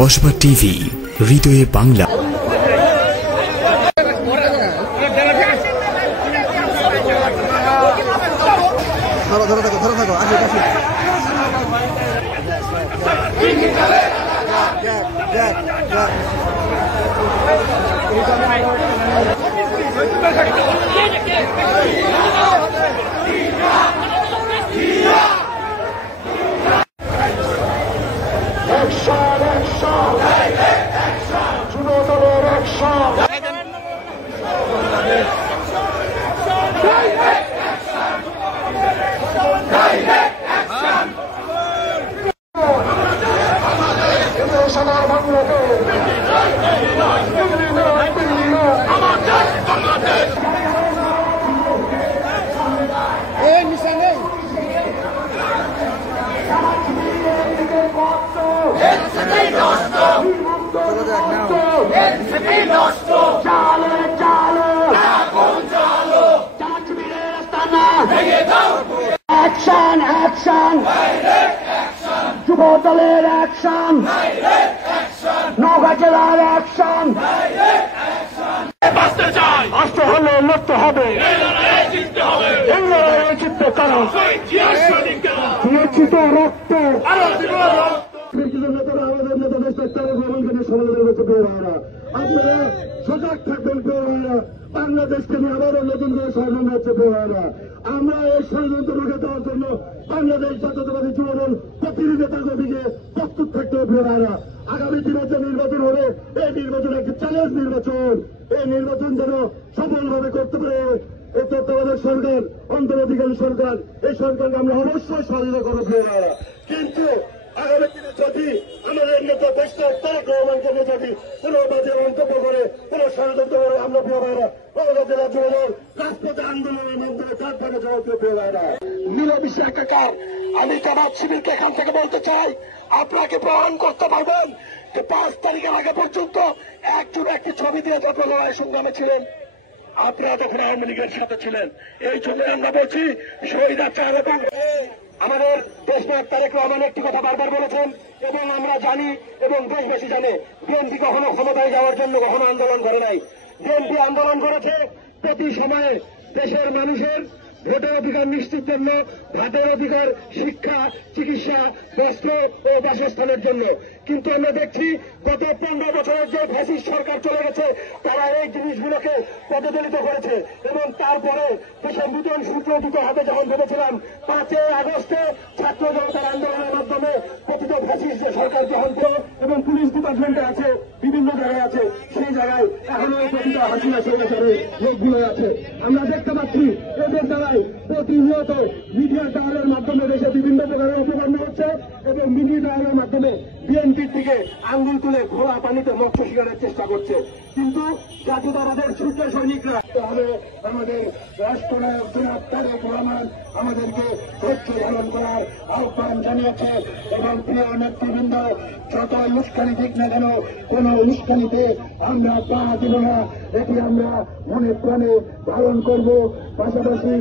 Kasba TV, হৃদয়ে বাংলা। যুবদলের action, Naogaon জেলার অ্যাকশন, আসতে হলে লড়তে হবে, এই লড়াইয়ে জিততে কারণ নিশ্চিত রক্ত আমাদের নেতা দেশের তারেক রহমানকে নিয়ে সমালোচনা করছে। আপনারা সজাগ থাকবেন। বাংলাদেশকে নিয়ে আবারও নতুন করে ষড়যন্ত্র হচ্ছে। আমরা এই ষড়যন্ত্র রুখে দেওয়ার জন্য বাংলাদেশ জাতীয়তাবাদী যুবদল প্রতিটি নেতা কর্মীকে প্রস্তুত থাকতে হবে। আগামী দিনে যে নির্বাচন হবে, এই নির্বাচন একটি চ্যালেঞ্জ নির্বাচন। এই নির্বাচন যেন সফলভাবে করতে পারে এই তত্ত্বাবধায়ক সরকার, অন্তর্বর্তীকালীন সরকার, এই সরকারকে আমরা অবশ্যই সহযোগিতা করব। কিন্তু আগামী দিনে যদি আমাদের নেতা দেশের তারেক রহমানকে নিয়ে যদি কোন বাজে মন্তব্য করে, কোন ষড়যন্ত্র করে, আমরা প্রিয় ভাইরা নওগাঁ জেলা যুবদল রাজপথে আন্দোলনের মাধ্যমে তার থেকে জবাব দিয়ে প্রিয় ভাইরা মিলেমিশে একাকার। আমি জামাত শিবিরকে এখান থেকে বলতে চাই, আপনাকে প্রমাণ করতে পারবেন যে 5 তারিখের আগে পর্যন্ত একটি ছবি দিয়ে যত লড়াই সংগ্রামে ছিলেন, আপনারা তখন আওয়ামী লীগের সাথে ছিলেন। এই জন্য আমরা বলছি শহীদ চাল এবং আমাদের দেশনায়ক তারেক রহমান একটি কথা বারবার বলেছেন এবং আমরা জানি এবং দেশবাসী জানে, বিএনপি কখনো ক্ষমতায় যাওয়ার জন্য কখনো আন্দোলন করে নাই। বিএনপি আন্দোলন করেছে প্রতি সময়ে দেশের মানুষের ভোটের অধিকার নিশ্চিত জন্য, ভাতের অধিকার, শিক্ষা, চিকিৎসা, বস্ত্র ও বাসস্থানের জন্য। কিন্তু আমরা দেখছি গত 15 বছরের যে ফ্যাসিস্ট সরকার চলে গেছে, তারা এই জিনিসগুলোকে পদদলিত করেছে এবং তারপরে দেশের নূতন সূত্র দিতে হবে। যখন ভেবেছিলাম 5 আগস্টে ছাত্র জনতার আন্দোলনের মাধ্যমে প্রতিটা ফ্যাসিস্ট যে সরকার যখন এবং পুলিশ ডিপার্টমেন্টে আছে, বিভিন্ন জায়গায় আছে, সেই জায়গায় এখনো প্রতিটা হাসিনা সরকারের লোকগুলো আছে। আমরা দেখতে পাচ্ছি এদের দ্বারাই প্রতিনিয়ত মিডিয়া ট্রায়ালের মাধ্যমে দেশে বিভিন্ন প্রকারের অপকর্ম হচ্ছে এবং মিডিয়া ট্রায়ালের মাধ্যমে বিএনপির দিকে আঙ্গুল তুলে ঘোড়া পানিতে মৎস্য শিকারের চেষ্টা করছে। কিন্তু জাতীয়তাবাদের সূর্য সৈনিকরা হবে আমাদের রাষ্ট্রনায়ক জনাব তারেক রহমান আমাদেরকে ধৈর্য ধারণ করার আহ্বান জানিয়েছে এবং প্রিয় নেতৃবৃন্দ, যত উস্কানি দিক না কেন, কোন উস্কানিতে আমরা পা দিব না, এটি আমরা মনে প্রাণে ধারণ করব। পাশাপাশি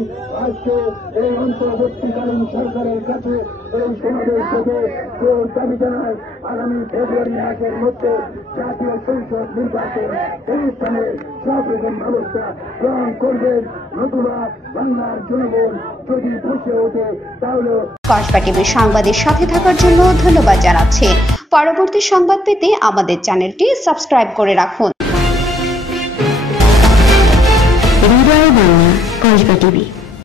আজকে এই অন্তর্বর্তীকালীন সরকারের কাছে এই সমাবেশ থেকে জোর দাবি জানায়, আগামী ফেব্রুয়ারি মাসের মধ্যে জাতীয় সংসদ নির্বাচন অনুষ্ঠানে সব রকম ব্যবস্থা গ্রহণ করবেন। নতুবা বাংলার জনগণ যদি বসে ওঠে তাহলে। কসবা টিভির সংবাদের সাথে থাকার জন্য ধন্যবাদ জানাচ্ছি। পরবর্তী সংবাদ পেতে আমাদের চ্যানেলটি সাবস্ক্রাইব করে রাখুন। হৃদয়ে বাংলা, কসবা টিভি।